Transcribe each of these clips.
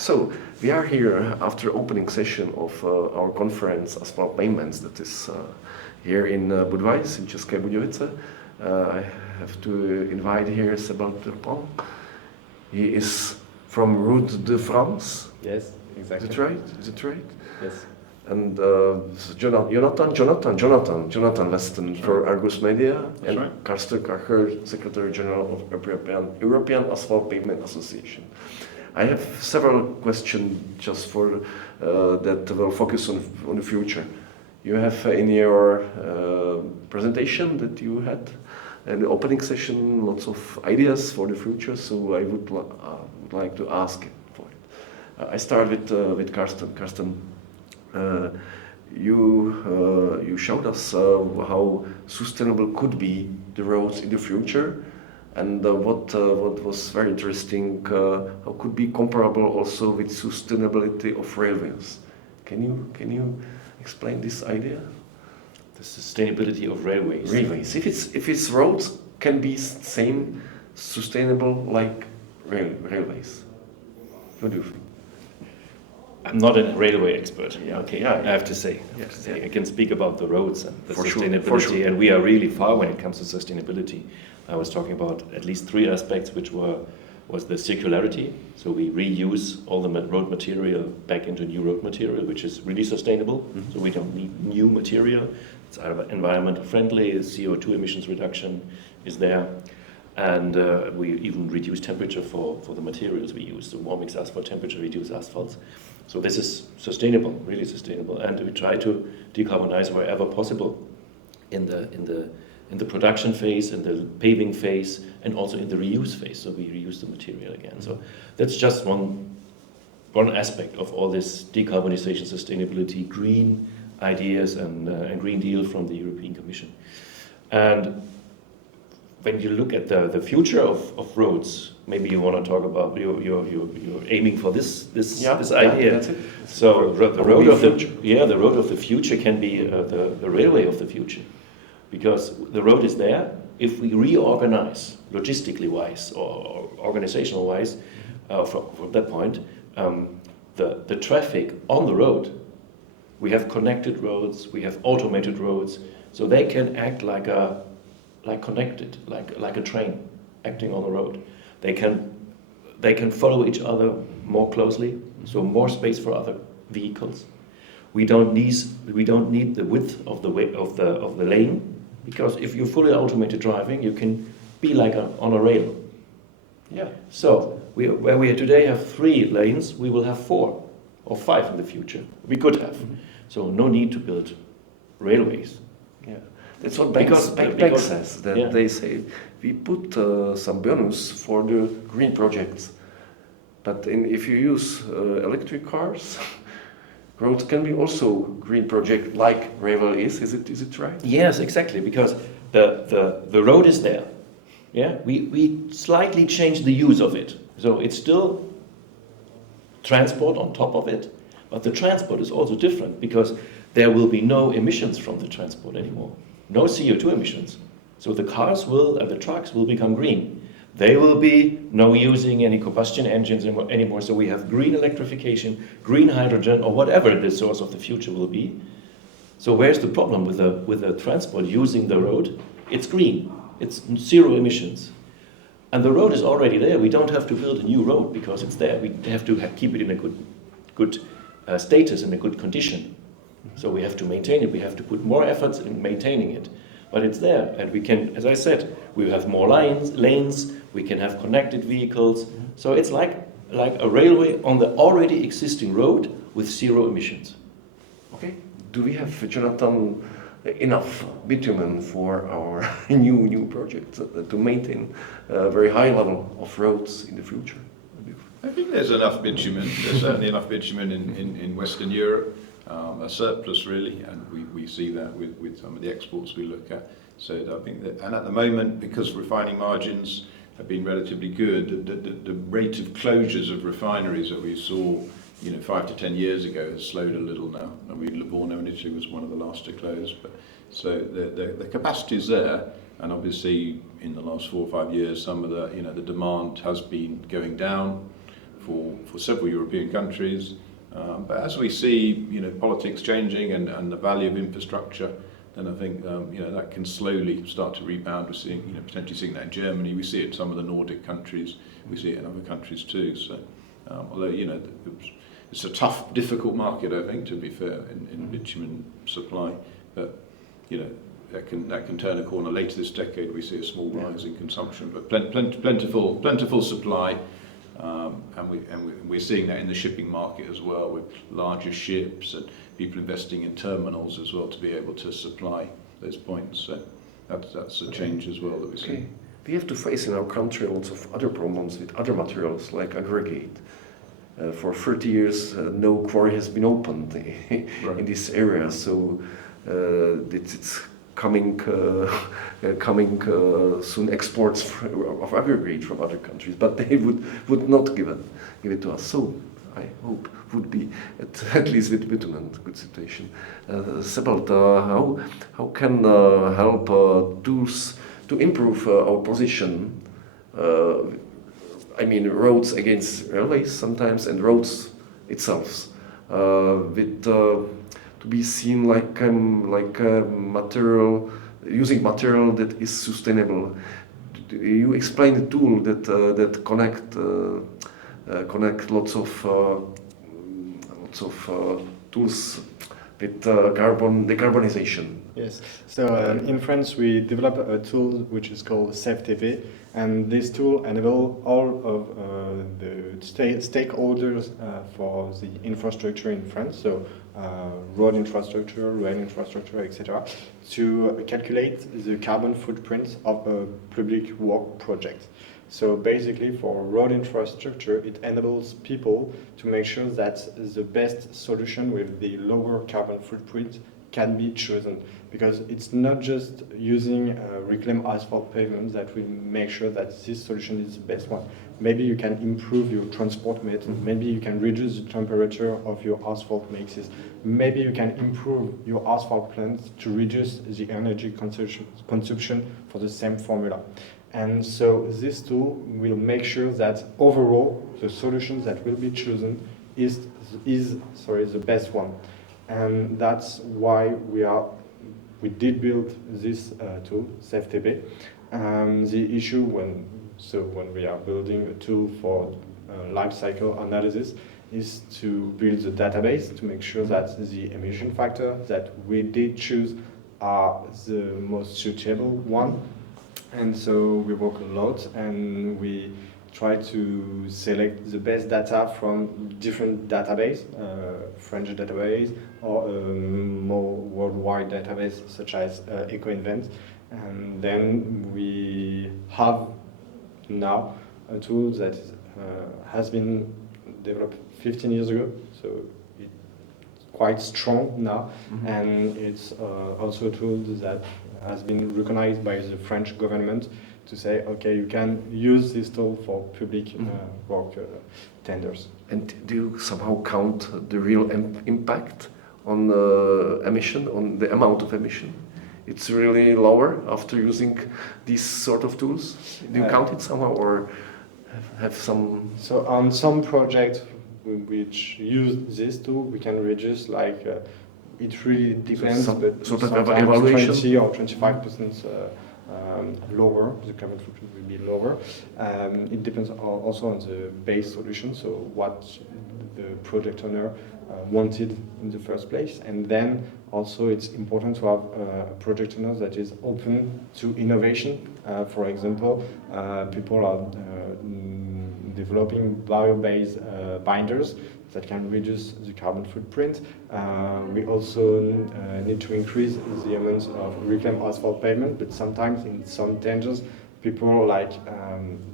So, we are here after opening session of our conference Asphalt Pavements that is here in Budweis, in České Budějovice. I have to invite here Sébald Turpin. He is from Route de France. Yes, exactly. Is it right? Is it right? Yes. And Jonathan Weston for Argus Media. That's and right. Carsten, Karcher, Secretary General of European Asphalt Pavement Association. I have several questions just for that will focus on the future. You have in your presentation that you had an opening session, lots of ideas for the future, so I would like to ask for it. I start with Carsten. Carsten, you showed us how sustainable could be the roads in the future, and what was very interesting, how could be comparable also with sustainability of railways. Can you explain this idea? The sustainability of railways. Railways. If it's roads, can be same sustainable like railways. What do you think? I'm not a railway expert. Yeah. Okay, Yeah. I have to say. I can speak about the roads and the sustainability, for sure. and we are really far when it comes to sustainability. I was talking about at least 3 aspects, which was the circularity. So we reuse all the road material back into new road material, which is really sustainable. Mm-hmm. So we don't need new material. It's environmental friendly. CO2 emissions reduction is there. And we even reduce temperature for the materials we use. So warm mix asphalt temperature, reduce asphalts. So this is sustainable, really sustainable. And we try to decarbonize wherever possible in the production phase, in the paving phase, and also in the reuse phase. So we reuse the material again. So that's just one aspect of all this decarbonization, sustainability, green ideas, and Green Deal from the European Commission. And when you look at the future of roads, maybe you want to talk about you're aiming for this idea. Yeah, that's it. So the road of the future can be the railway of the future, because the road is there. If we reorganize logistically wise or organizational wise, from that point, the traffic on the road, we have connected roads, we have automated roads, so they can act like connected, like a train acting on the road. They can follow each other more closely, so more space for other vehicles. We don't need the width of the lane, because if you're fully automated driving, you can be like on a rail. Yeah. So where we today have 3 lanes, we will have 4 or 5 in the future. We could have. Mm-hmm. So no need to build railways. Yeah. That's what Bank says. That they say we put some bonus for the green projects, but if you use electric cars, roads can be also green project like railway is. Is it right? Yes, exactly. Because the road is there. Yeah, we slightly change the use of it, so it's still transport on top of it, but the transport is also different because there will be no emissions from the transport anymore. No CO2 emissions. So the cars and the trucks will become green. They will be no using any combustion engines anymore. So we have green electrification, green hydrogen, or whatever the source of the future will be. So where's the problem with the transport using the road? It's green. It's 0 emissions. And the road is already there. We don't have to build a new road because it's there. We have to keep it in a good status, in a good condition. So we have to maintain it, we have to put more efforts in maintaining it. But it's there, and we can, as I said, we have more lanes, we can have connected vehicles. So it's like a railway on the already existing road with 0 emissions. Okay. Do we have, Jonathan, enough bitumen for our new project to maintain a very high level of roads in the future? I think there's enough bitumen. There's certainly enough bitumen in Western Europe. A surplus really, and we see that with some of the exports we look at. So I think that, and at the moment, because refining margins have been relatively good, the rate of closures of refineries that we saw 5 to 10 years ago has slowed a little now. I mean, Livorno in Italy was one of the last to close, but so the capacity is there, and obviously in the last 4 or 5 years, some of the the demand has been going down for several European countries. But as we see, politics changing and the value of infrastructure, then I think that can slowly start to rebound. We're seeing, potentially seeing that in Germany. We see it in some of the Nordic countries. We see it in other countries too. So, although it's a tough, difficult market, I think, to be fair, in bitumen supply, but that can turn a corner. Later this decade, we see a small rise in consumption, but plentiful supply. And we're seeing that in the shipping market as well, with larger ships and people investing in terminals as well to be able to supply those points. So that's a change as well that we see. We have to face in our country lots of other problems with other materials like aggregate. For 30 years, no quarry has been opened in this area, so it's coming soon exports of aggregate from other countries, but they would not give it to us. So I hope would be at least with bitumen good situation. Sébald, how can help tools to improve our position? I mean, roads against railways sometimes, and roads itself, to be seen like material, using material that is sustainable. You explain a tool that connect lots of tools with decarbonization. Yes. So in France, we developed a tool which is called Asfaltové, and this tool enable all of the stakeholders for the infrastructure in France, so road infrastructure, rail infrastructure, etc., to calculate the carbon footprint of a public work project. So basically, for road infrastructure, it enables people to make sure that the best solution with the lower carbon footprint can be chosen, because it's not just using reclaimed asphalt pavement that will make sure that this solution is the best one. Maybe you can improve your transport method, maybe you can reduce the temperature of your asphalt mixes, maybe you can improve your asphalt plants to reduce the energy consumption for the same formula. And so this tool will make sure that overall the solution that will be chosen is the best one. And that's why we did build this tool, Asfaltové. The issue when we are building a tool for life cycle analysis is to build the database to make sure that the emission factor that we did choose are the most suitable one. And so we work a lot, and we try to select the best data from different database, French database, or more worldwide database such as EcoInvent. And then we have now a tool that has been developed 15 years ago, so it's quite strong now, and it's also a tool that has been recognized by the French government to say, okay, you can use this tool for public work tenders. And do you somehow count the real impact on the emission, on the amount of emission? It's really lower after using these sort of tools? Do you count it somehow, or have some... So on some projects which use this tool, we can reduce it really depends, but sort of sometimes evaluation? 20 or 25% lower, the carbon footprint will be lower. It depends also on the base solution, so what the project owner wanted in the first place. And then also it's important to have a project owner that is open to innovation. For example, people are developing bio-based binders that can reduce the carbon footprint. We also need to increase the amount of reclaimed asphalt pavement, but sometimes in some tenders, people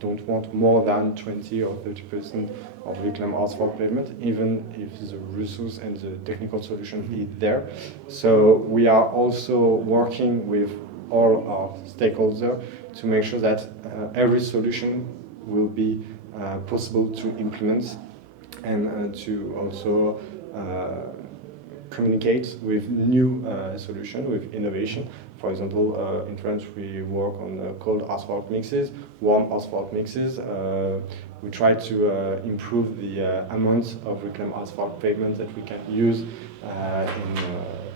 don't want more than 20 or 30% of reclaimed asphalt pavement, even if the resource and the technical solution is there. So we are also working with all our stakeholders to make sure that every solution will be possible to implement, and to also communicate with new solution, with innovation. For example, in France we work on cold asphalt mixes, warm asphalt mixes. We try to improve the amount of reclaimed asphalt pavement that we can use in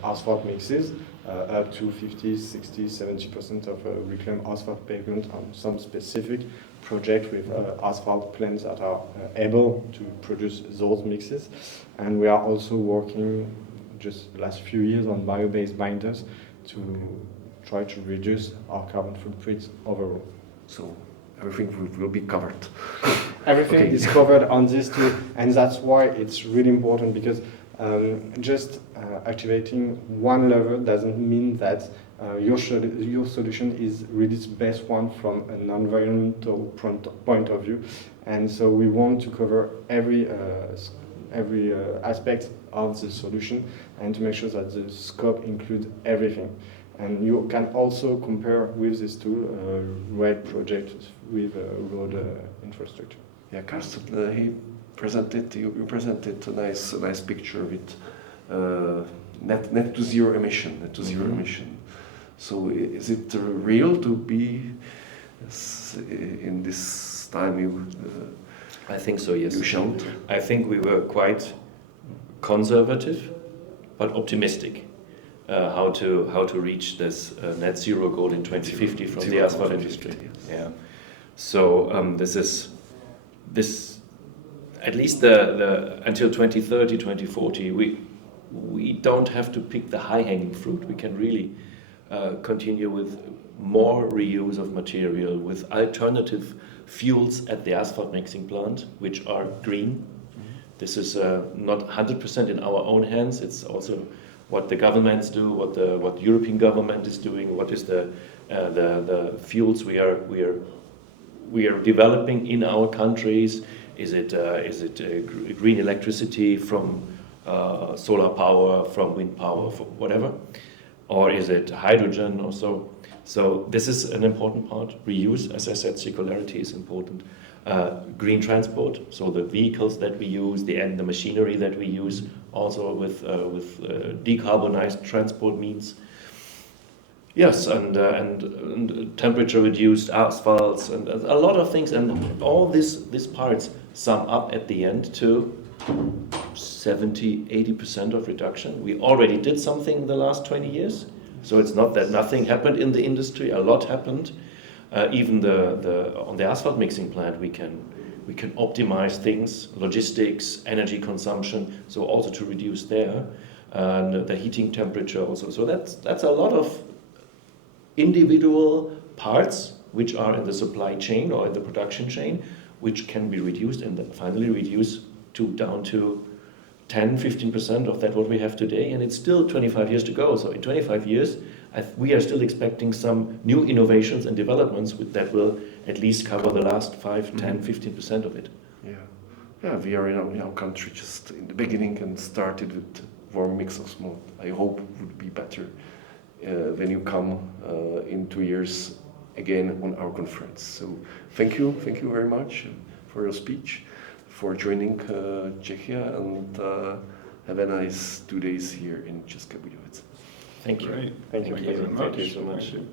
asphalt mixes, up to 50, 60, 70% of reclaimed asphalt pavement on some specific project with asphalt plants that are able to produce those mixes. And we are also working just the last few years on bio-based binders to try to reduce our carbon footprint overall. So everything will be covered. Everything is covered on this tool, and that's why it's really important, because just activating one lever doesn't mean that your solution is really the best one from an environmental point of view. And so we want to cover every aspect of the solution and to make sure that the scope includes everything. And you can also compare with this tool road project with road infrastructure. Yeah, Carsten, you presented a nice picture with net to zero emission, emission. So is it real to be in this time you? I think so. Yes. You showed. I think we were quite conservative, but optimistic. How to reach this net zero goal in 2050 from the asphalt industry. Yes. Yeah. So this at least the until 2030, 2040, we don't have to pick the high-hanging fruit. We can really continue with more reuse of material, with alternative fuels at the asphalt mixing plant, which are green. This is not 100% in our own hands. It's also what the governments do, what the European government is doing, what is the fuels we are developing in our countries. Is it green electricity from solar power, from wind power, from whatever, or is it hydrogen or so? So this is an important part. Reuse, as I said, circularity is important. Green transport, so the vehicles that we use, the machinery that we use, also with decarbonized transport means. Yes, and temperature reduced asphalts and a lot of things, and all these parts sum up at the end to 70-80% of reduction. We already did something in the last 20 years, so it's not that nothing happened in the industry. A lot happened. Even on the asphalt mixing plant, we can optimize things, logistics, energy consumption, so also to reduce there, and the heating temperature also. So that's a lot of individual parts which are in the supply chain or in the production chain, which can be reduced and then finally reduced down to 10-15% of that what we have today, and it's still 25 years to go. So in 25 years, we are still expecting some new innovations and developments that will at least cover the last 5, 10, 15% of it. Yeah, we are in our country just in the beginning and started with warm mix of smoke. I hope it would be better when you come in 2 years again on our conference. So thank you very much for your speech, for joining Czechia, and have a nice 2 days here in České Budějovice. Thank you. Great. Thank you. Thank you very much. Thank you so much. Thank you.